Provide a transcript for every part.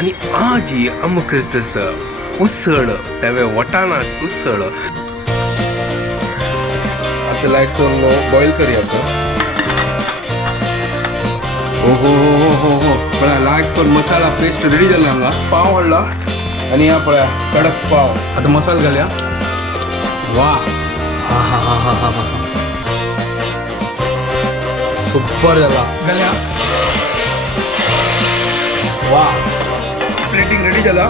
आणि आजी आम करतस उसळ त्यावे वटाणाची उसळ आता लाईट करून बॉईल करूया आता. हो हो हो हो हो पळा लाईट करून मसाला पेस्ट रेडी झाला हांगा. पाव हाडला आणि ह्या पळया कडक पाव. आता मसाला घालया. वा हा हा हा हा हा हा सुपर झाला घालया. वा प्लेटिंग रेडी झाला.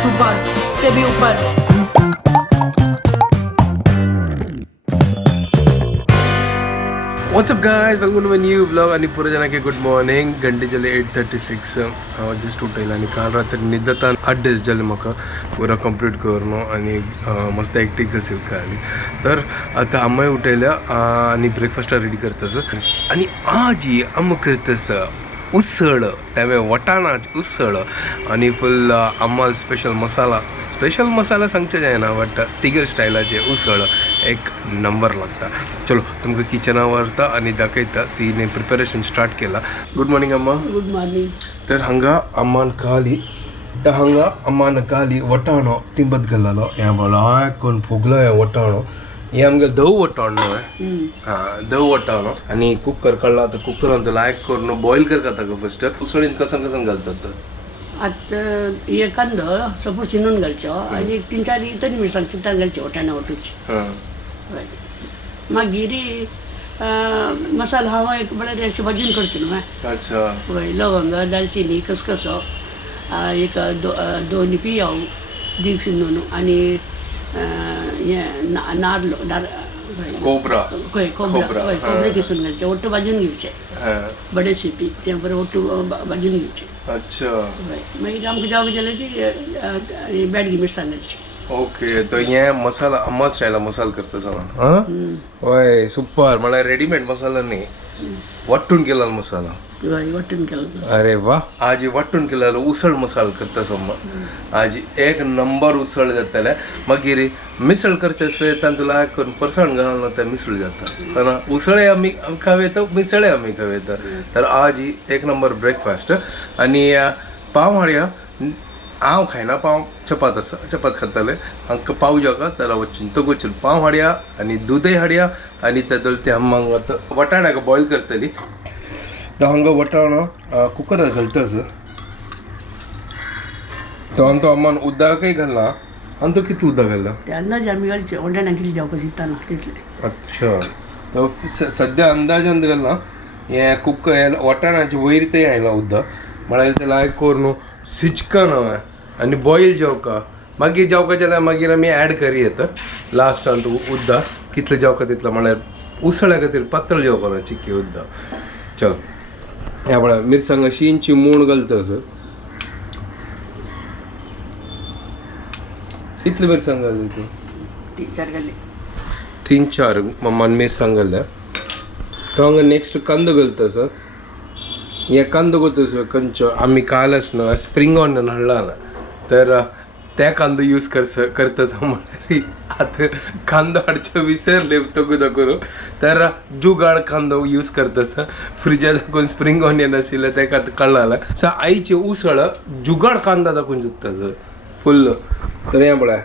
सुपर से भी ऊपर. What's up guys, welcome to my new vlog आणि पुरे जनाके गुड मॉर्निंग. घंटे जले 8:36 जस्ट उठेल आणि काल रात्री निद्दता 8 days झाले म्हाका पुरा कंप्लीट करून आणि मस्त एक्टिक असेल काली. तर आता आम्ही उठयल्या आणि ब्रेकफास्ट रेडी करतस आणि आजी आम करतस उसळ त्यावे वटाणाची उसळ आणि फुल आम्हाला स्पेशल मसाला सांगचे जायना बट तिगर स्टायलाचे उसळ एक नंबर लागता. चलो तुमका किचनावर आणि दाखयता तिने प्रिपरेशन स्टार्ट केला. गुड मॉर्निंग अम्मा. Good morning. तर हांगा अम्मान काली वटाणो तिंबत घाललो ह्या बोला कोण फुगलो ह्या वटाणो हे आमगे धव वटाणो आहे. हां धव वटाणो आणि कुकर काढला तर कुकर अंत लायक करून बॉईल करता का फर्स्ट उसळीन कसं घालतात. आता हे कांदो सपोज शिनून घालचो आणि 3-4 इतर मिरसांग चिंतान घालची वटाणा वटूची. मागीर मसाला हवा एक बरें अशी भाजून करची न्हू. अच्छा हय लवंग दालचिनी खसखसो एक 2 पियाव दीग शिनून आणि हे नारळ खोबरे किसून घालचे ओट्टू भाजून घेवचे बडे शिपी ते बरें ओट्टू भाजून घेवचे. अच्छा मागीर आमकां जावं जाल्यार ती बेडगी मिरसांग घालची. ओके तो ये मसाला अम्मा स्टायला मसाला करता सांगा. होय सुपर मला रेडीमेड मसाला नाही वाटून केला मसाला. वाटून केला. अरे वा आजी वाटून केलेला उसळ मसाला करता समजा. आजी एक नंबर उसळ जाताले. मागीर मिसळ करचे असले तर तुला करून परसण घालून त्या मिसळ जाता ना. उसळे आम्ही खावेत मिसळे आम्ही खावेत. तर आजी एक नंबर ब्रेकफास्ट आणि पाव हाडया. हांव खायना पाव चपात खाताले हांकां पाव जाका त्याला वचून तगोचून पाव हाडया आणि दूदय हाडया आणि ते आम्मांग आतां वटाण्याक बॉयल करतली. हांगा वटाणो कुकरात घालतास तो अम्मान उदकाय घालना आनी तो कितलें उदक घालना ते अंदाज आमी घालचे वटाणा कितले जावपाक दिसताना तितले. अच्छा तो सद्या अंदाजान घालना हे कुकर वटाणाचे वयर ते आयला उदक म्हळ्यार ते लायक करून सिचका न्हय आनी बॉयल जेवका मागीर जेवका जाल्यार मागीर आमी ऍड करी येता लास्टान उदक कितलें जेवका तितलें म्हळ्यार उसळ्या खातीर पातळ जेवका ना चिक्की उदक. चल ह्या म्हळ्यार मिरसांग अशी चिमूण घालतास. कितले मिरसांग घाली तूं. 3-4 घाले. 3-4 मम्मान मिरसांग घाल्या. तो हांगा नेक्स्ट कांदो घालतास. हे कांदो करतास कंचो आमी कालच ना स्प्रिंग ऑनियन हाडला ना तर त्या कांदो यूज करतास म्हळ्यार आतां कांदो हाडचो विसरले तगुदा करूं तर जुगाड कांदो यूज करतास. फ्रिजात दाखोवन स्प्रिंग ऑनियन आशिल्लें तेका कळना. सो आईची उसळ जुगाड कांदा दाखोवन शिकतास फुल्ल. तर हें पळय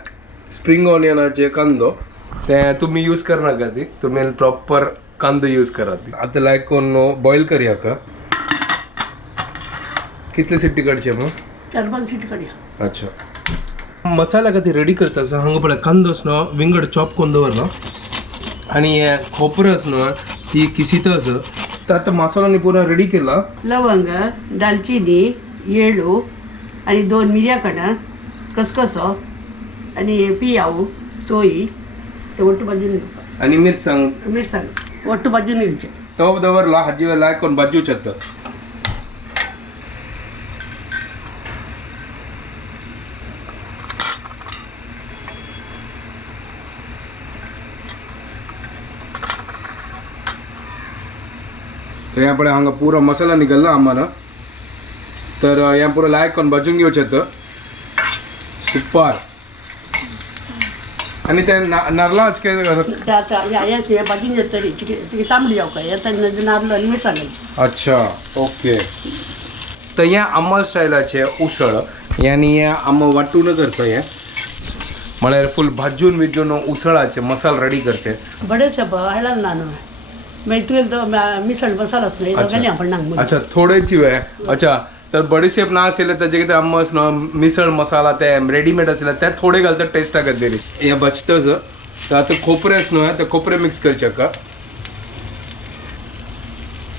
स्प्रिंग ऑनियनाचे कांदो ते तुमी यूज करनाका ती तुमी प्रॉपर कांदो यूज करात. आतां लायक करून बॉयल करया का. कितले सिट्टी काडचे मग 4-5 सीटी काडया. अच्छा मसाला खातीर रेडी करतास हांगा पळय कांदो न्हू विंगड चॉप करून दवरला आणि हे खोबरं न्हू ती किसितास. तर आता मसाला न्ही पुरा रेडी केला. लवंग दालचिनी येळू आणि 2 मिरयां काडा खसखसो आणि पियाव सोयी ते ओट्टू भाजून घेवपाक आणि मिरसांग ओट्टू भाजून घेवचे. तो दवरला हाजी लायक करून भाजूच येता. तर ह्या पळय हांगा पुरो मसाला निघाला आम्हाला. तर ह्या पुरो लायक करून भाजून घेवचें येता. सुपर आणि ते नारळाच काय या भाजून घेतली तांबडी जावका येता नारळ आणि मिरसांग. अच्छा ओके तर या आम्हा स्टायलाचे उसळ यांनी या आम्हा वाटून करतो हे म्हळ्यार फुल भाजून बिजून उसळाचे मसाला रेडी करचे बडेशेप हाडला ನಾನು तुवें मिसळ मसाला असतो दोघांनी आपण नांग अच्छा थोडेची वेळ अच्छा तर बडीशेप ना असेल त्याचे कितें आम्मस न्हू मिसळ मसाला ते रेडीमेड आसले ते थोडे घालतात टेस्टा खातीर हे बचतच तर आता खोपरेच न्हू ते खोपरे मिक्स करचे का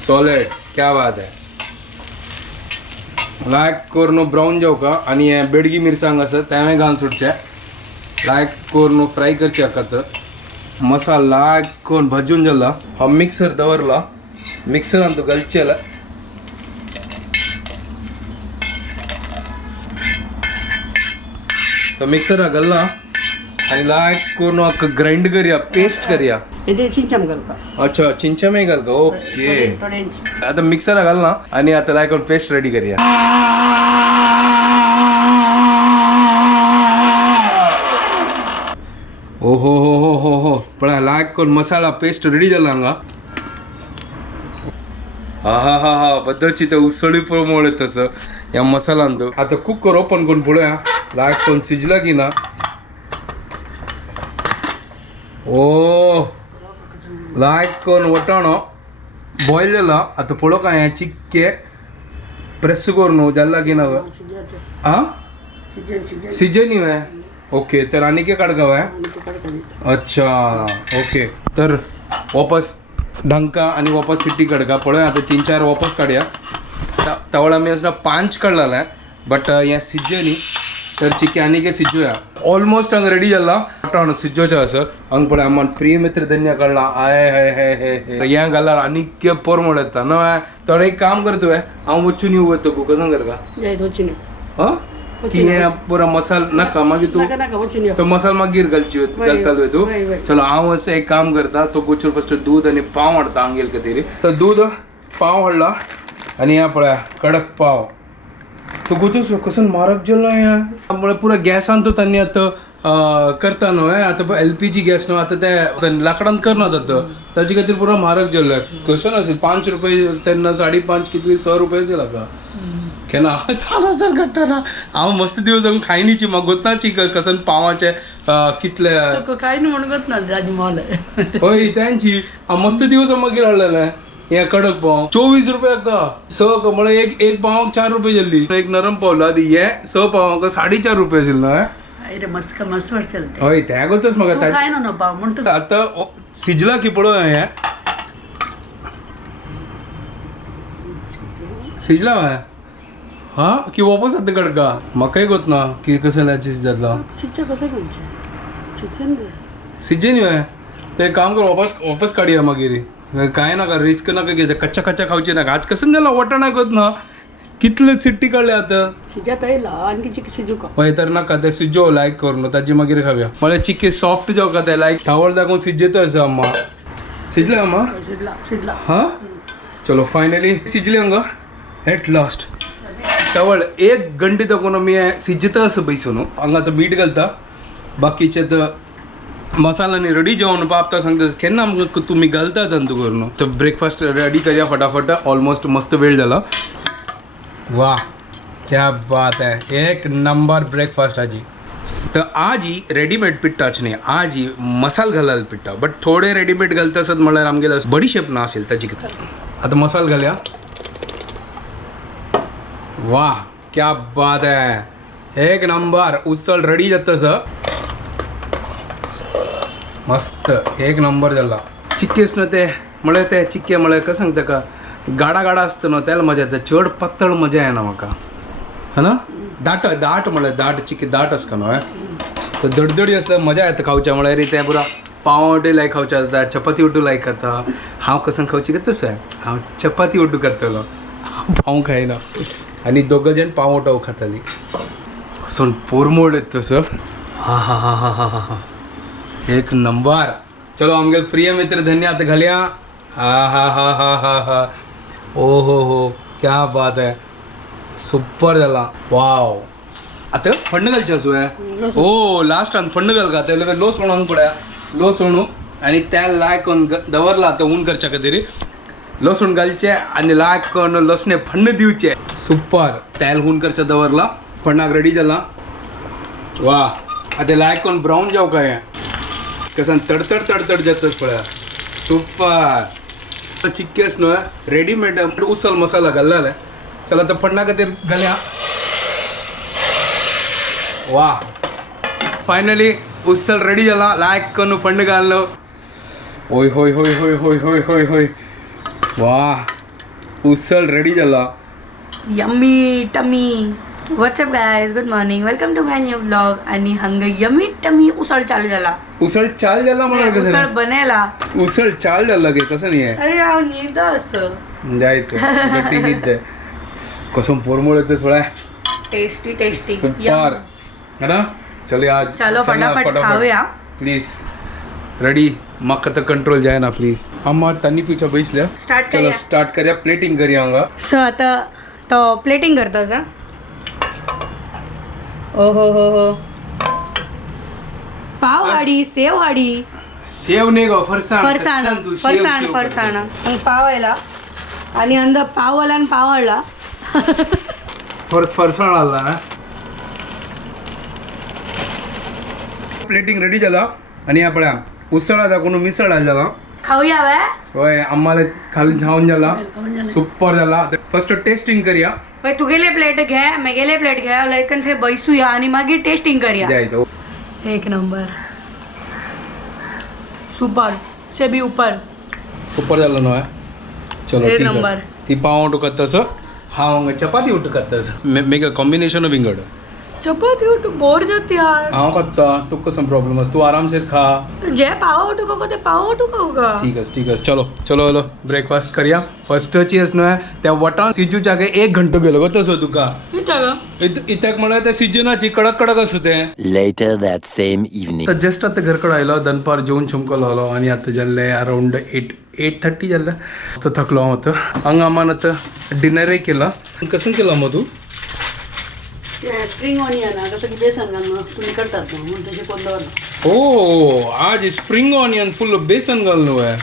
सॉलिड क्या बात है लायक करून ब्राऊन जेवका आणि हे बेडगी मिरसांग आसा तें घालून सुटचे लायक करून फ्राय करचे तर मसाला लायक करून भाजून जाला हा मिक्सर दवरला मिक्सरान तो घालचेला तो मिक्सर घालला आणि लायक करून ग्राइंड करूया पेस्ट करूया हे चिंचम घालता अच्छा चिंचमे घालता ओके थोड्यांची आता मिक्सर घालना आणि आता लायक करून पेस्ट रेडी करूया ओ हो पळय लायक करून मसाला पेस्ट रेडी जाला हांगा हा बद्दलची ते उसळी प्रमाणे तसं या मसालान तो आता कुकर ओपन करून पळया लायक करून शिजला की ना ओ लायक करून वटाणो बॉईल जाला आता पळो काय हे चिक्के प्रेस करून जाल्ला की ना आ सिजनी वे ओके तर आणि के काढगा वे अच्छा ओके तर वापस ढंका आणि वापस सिटी काढगा पळय आता 3-4 वापस काढया तवळा मी असं 5 काढला बट या सिजनी तर चिके आनी के सिजूया ऑलमोस्ट हंग रेडी जाला वटाणो सिजोचा असं हंग पळय आम्हाला प्रिय मित्र धन्य काढला आय हे या घाला आणि के पोर येता ना तर एक काम करतोय हांव वचून येऊ येतो को कसं करगा हा की हे पुरा मसाला नाका मागीर तू तो मसाला मागीर घालता तू चलो हांव असं एक काम करता तो गोचूर फस्ट दूध आणि पाव हाडता हांगेल खातीर तर दूध पाव हाडला आणि ह्या पळया कडक पाव तो गुतूस कसं म्हारग जालो ह्या पुरा गॅसान तो त्यांनी आता करता न्हू आता LPG गॅस न्हू आता ते लाकडान करना जाता ताचे खातीर पुरो म्हारग जाल्लो कसो नासलो 5 रुपये तेन्ना 5.5 कितली 6 रुपये असेल आता केन्ना चालूच तर करता ना हांव मस्त दिवस जावन खायनीची म्हाका गोतनाची कसन पावाचे कितले काय न्हू म्हणून गोतना आनी मोल हय त्यांची हांव मस्त दिवस मागीर हाडलेले हे कडक पाव 24 रुपया का स म्हळ्यार एक पावाक 4 रुपये जाल्ली एक नरम पावला हे 6 पावाक 4.5 रुपये आशिल्लो ना मस्त मस्त चलते हय त्या गोतच म्हाका काय ना पाव म्हणतो आता सिजला की पळय हे सिजला हा की वापस आता कडका म्हाकाय गोत ना की कसं जातलो सिजन ते काम कर वापस काडया मागीर काय नाका रिस्क नाका घेता कच्चा खावचे नाका आज कसं जाला वटाणा गोत ना कितले सिट्टी काडले आता शिजत येयला आणखी चिकी शिजू का हय तर नाका ते सिजो लायक करून ताजी मागीर खावया म्हळ्यार चिके सॉफ्ट जावका ते लायक थावळ दाखोवन सिजत आसा अम्मा सिजले अम्मा शिजला हा चलो फायनली सिजले हांगा एट लास्ट तवळ 1 घंटे दाखोवन आमी सिजता असं बैसून हांगा आतां मीठ घालता बाकीचे तर मसालानी रेडी जेवण पावता सांगता केन्ना आमकां तुमी घालतात तू करून तर ब्रेकफास्ट रेडी करया फटाफट ऑलमोस्ट मस्त वेळ जाला वाह क्या बात है एक नंबर ब्रेकफास्ट आजी तर आज ही रेडीमेड पिठ्ठाच न्ही आज ही मसाल घालाल पिठ्ठा बट थोडे रेडीमेड घालता आसत म्हळ्यार आमगेलो बडीशेप ना असेल ताची आता मसाल घालया वाह क्या बात है एक नंबर उसळ रेडी जाता सर मस्त एक नंबर जाला चिक्केस ना ते म्हळ्यार ते चिक्के म्हळ्यार कसं सांगता का गाडा असतं न्हू त्याला मजा येता चड पातळ मजा येना म्हाका है ना दाट म्हळ्यार दाट चिक्के दाट आसता न्हू तर दडदडी आसल्यार मजा येता खावच्या म्हळ्यार ते पुरा पाव वाटे लायक खावच्या जाता चपाती उड्डू लायक खाता हांव कसं खावची का तसं हांव चपाती उड्डू करतलो पाव खायना आणि दोघं जण पाव वाटो खाताली सोन पोरमोड येत तसं हा एक नंबर चलो आमगे प्रिय मित्र धन्य आता घालया हा ओ हो क्या बात है सुपर जाला वाव आता फंड घालचे असो ओ लास्टान फंड घाल का त्या लो सोणून पड्या लो सोणू आणि त्या लायक दवरला आता ऊन करच्या खातीर लसूण घालचे आणि लायक करून लसणे फण्ण दिवचे सुपर तेल हुन करचा दवरला फण्णाक रेडी झाला वा आता लायक करून ब्राऊन जाऊ काय कसान तडतड जातच पळा सुपर चिक्केस न्हू रेडीमेड उसल मसाला घालला चला तर फण्णा खातीर घाल्या वा फायनली उसल रेडी झाला लायक करून फण्ण घालणं ओय होय होय होय होय होय होय होय वा उसल रेडी झाला yummy tummy what's up guys good morning welcome to my new vlog आणि हंग यम्मी टमी उसळ चालू झाला उसळ चाल झाला मला उसळ कसं बनायला उसळ चाल झाला गे कसं नाही आहे अरे हांव न्हिद असं जायचं गट्टी नीत कसं पोरमोळ येते सोळा टेस्टी टेस्टी सुपर है ना चलिए आज चलो चलना फटाफट खाऊया प्लीज रेडी मक्का तर कंट्रोल जाए ना प्लीज अम्मा तन्नी पीछे बैसल्या स्टार्ट चलो करूया स्टार्ट करूया प्लेटिंग करूया हांगा सो आता तो प्लेटिंग करतास हा ओ हो पाव हाडी सेव हाडी सेव नाही गो फरसाण फरसाण तू सेव, फरसाण सेव फरसाण करतो. आणि पाव आयला आणि अंद पाव आला आणि पाव हाडला फरसाण आला ना प्लेटिंग रेडी झाला आणि आपल्या उसळा दाखवून मिसळ झाला खाऊया वे होय आम्हाला खाली खाऊन झाला सुपर झाला फर्स्ट टेस्टिंग करूया पळय तुगेले प्लेट घे मेगेले प्लेट घे लायकन थंय बैसूया आणि मागीर टेस्टिंग करया जायतो एक नंबर सुपर से भी ऊपर सुपर झालं ना चलो एक ठीक नंबर. आहे ती पाव उठकत तसं हा चपाती उठकत तसं मेगा कॉम्बिनेशन विंगड चपाती उठू बोर जाते यार हांव करता तुका कसं प्रॉब्लम तू आरामसेर खा जे पाव उठू को ते पाव उठू खाऊ का ठीक आहे चलो चलो चलो ब्रेकफास्ट करूया फर्स्टची न्हू त्या वटान सिजू जागे 1 घंटो गेलो गो तसो तुका इत्याक म्हणल्यार त्या सिजनाची कडक कडक असो ते Later that same evening. तर जस्ट आता घरकडे आयलो दनपार जेवून चमकलो आलो आणि आता जाल्ले अराउंड 8:30 जाल्ले तो थकलो हांव आता हांगा आमान आता डिनरय केला कसं केला मग तू स्प्रिंग ऑनियन कसं की बेसन घालणं तुम्ही करतात ना म्हणून तशी कोण दवरलं ओ आज स्प्रिंग ऑनियन फुल बेसन घालून आहे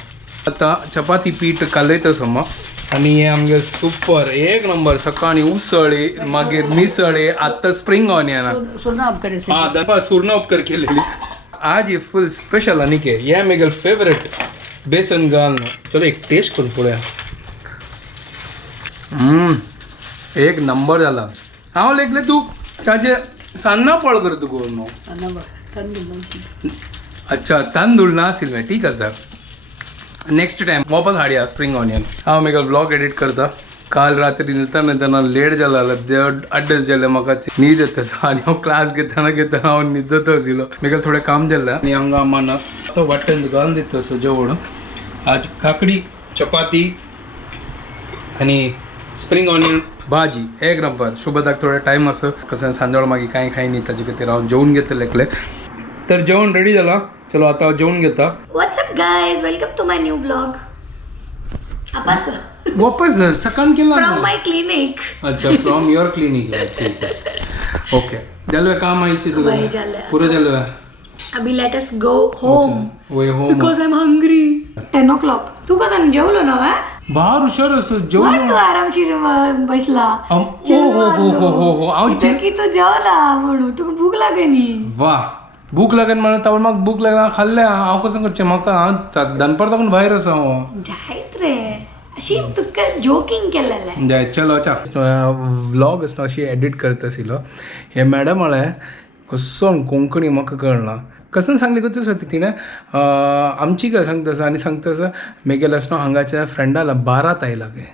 आता चपाती पीठ कालयता मग आणि हे आमगे सुपर एक नंबर सकाळी उसळे मागीर मिसळे आता स्प्रिंग ऑनियन सोना अपकडे हा दनपार सुर्ण उपकर केलेली आज ही फुल स्पेशल आणि के या मेगल फेवरेट बेसन घालणं चलो एक टेस्ट करून पळया एक नंबर झाला हांव लेखले तू ताजे सान्नां पळ कर तू कोण अच्छा तांदूळ नासिल मैं ठीक आहे सर नेक्स्ट टाइम वापस हाडया स्प्रिंग ऑनियन हांव मेगल ब्लॉग एडिट करता काल रात्री न्हिदतना लेट जाला अड्डस जाले म्हाका न्हीद येता आनी हांव क्लास घेतना हांव न्हिदत आशिल्लो मेगल थोडें काम जाल्लें आनी हांगा आम्हाला तो वाटेन घालून दिता असो जेवण आज काकडी चपाती आणि स्प्रिंग ऑनियन भाजी एक नंबर शुभदाक थोडा टाइम असं कसं सांजवळ मागीर कांय खाय न्ही ताजे खातीर हांव जेवून घेतलें एकलें तर जेवण रेडी जाला चलो आता जेवून घेता what's up guys welcome to my new blog आपास वापस सकाळ केला फ्रॉम माय क्लिनिक अच्छा फ्रॉम युअर क्लिनिक ठीक आहे ओके जालो काम आईचे तुका वय जालें. पुरो जालो अभी लेट अस गो होम वय हो because I am hungry 10 o'clock तू कसं जेवलो ना वा बाहेर हुशार असो मग जेवण तू आरामशीर बसला हो हांव की तू जेवला म्हणून तुका भूक लागे नी वा भूक लागन म्हणून तावळ म्हाका भूक लागला खाल्लें हांव कसं करचें म्हाका हांव दनपार ताकून भायर आसा हांव जायत रे अशी तुका जोकिंग केलेलें जाय चलो अच्छा व्लॉग असं अशी एडिट करत आशिल्लो हे मॅडम म्हळें कसोन कोंकणी म्हाका कळना कसं सांगली गो तसं तिणें आमची काय सांगता आनी सांगता मेगेल आसनो हांगाच्या फ्रेंडाला 12 आयला गे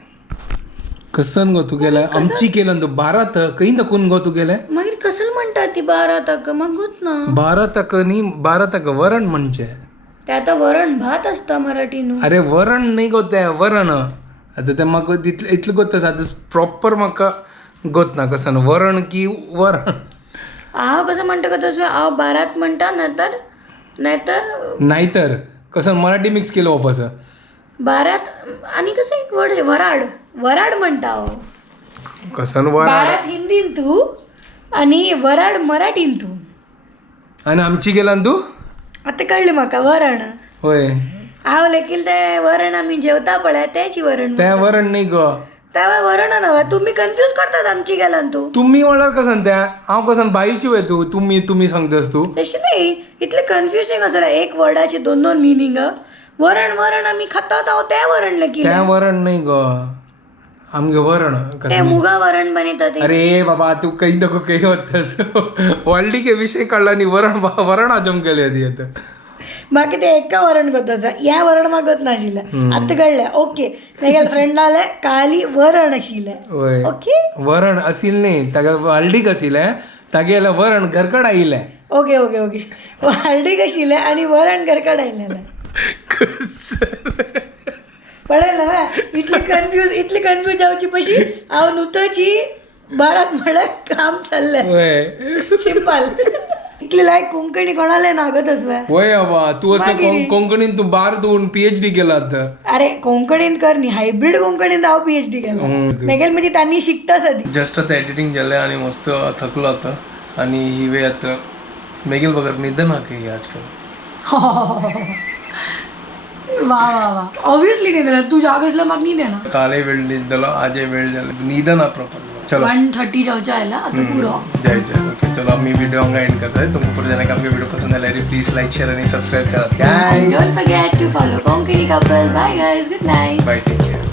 कसन गो तू गेला आमची केलं तू 12 खंय दाखवून गो तू गेले मागीर कसल म्हणटा ती 12 तक मग होत ना 12 न्ही 12 वरण म्हणजे ते आता वरण भात असता मराठीन अरे वरण नाही गो ते वरण आता ते म्हाका इतलें गोत आतां प्रॉपर म्हाका गोत ना कसन वरण की वरण हांव कसं म्हणटा का तसं हांव 12 म्हणटा नाहीतर कसं मराठी मिक्स केलं वापस 12 आणि कसं एक वर्ड आहे वराड म्हणटा हांव कसन वराड 12 हिंदीन तू आणि वराड मराठीन तू आणि आमची गेला तू आता कळलं म्हाका वरण होय हांव लेकील ते वरण आमी जेवता पळय तेची वरण तें वरण न्ही गो तेव्हा वरण नव्हे तुम्ही कन्फ्यूज करतात आमची गेल्यान तू तुम्ही म्हणल्यार कसन त्या हांव कसन बाईची वय तू तुम्ही सांगतास तू तशी नाही इतले कन्फ्युजिंग असं एक वर्डाचे दोन दोन मिनिंग वरण वरण आम्ही खातात आहो ते वरण लेकील तें वरण न्ही गो आमगे वरण ते मुगा वरण बनवतात ते. अरे बाबा तू कहीं देखो कहीं होतास ऑलरेडी के विषय काढला नी वरण हजम केले आधी आता बाकी ते एका वरण करत असा या वरण मागत नाशिल्ले आता कळलं ओके मेगेल फ्रेंडाले काली वरण आशिल्ले वय ओके वरण असील न्ही तागे हळडीक आशिल्ले तागेले वरण घरकड आयिल्ले ओके ओके ओके हळदीक आशिल्ले आणि वरण घरकड आयिल्लें पळय ना इतली कन्फ्यूज जावची पशी हांव नुतोची बारात म्हळ्यार काम चाललें वय सिंपल इतली लायक कोंकणी कोणाले नागतच वय बाबा तू असं कोंकणीन तू बार दोन PhD केला आता अरे कोंकणीत कर न्ही हायब्रीड कोंकणीत हांव PhD केला मेगेल म्हणजे त्यांनी शिकता सदी जस्ट आता एडिटिंग झालं आणि मस्त थकलो आता आणि ही वे आता मेगेल बगर निधन हा काही आजकाल वा वा वा ऑब्वियसली नाही देणार तू जागसला मग नाही देणार काले वेळ निधलो आजे वेळ झालं निधन हा प्रॉपर चलो 1:30 जावचा आयला आता पुरो जय जय ओके चलो हम वीडियो हंगा एंड करता है तुमको ऊपर जाने का आपके वीडियो पसंद आया please like share end subscribe करा Don't forget to follow Konkani couple. Bye guys. Good night. Bye take care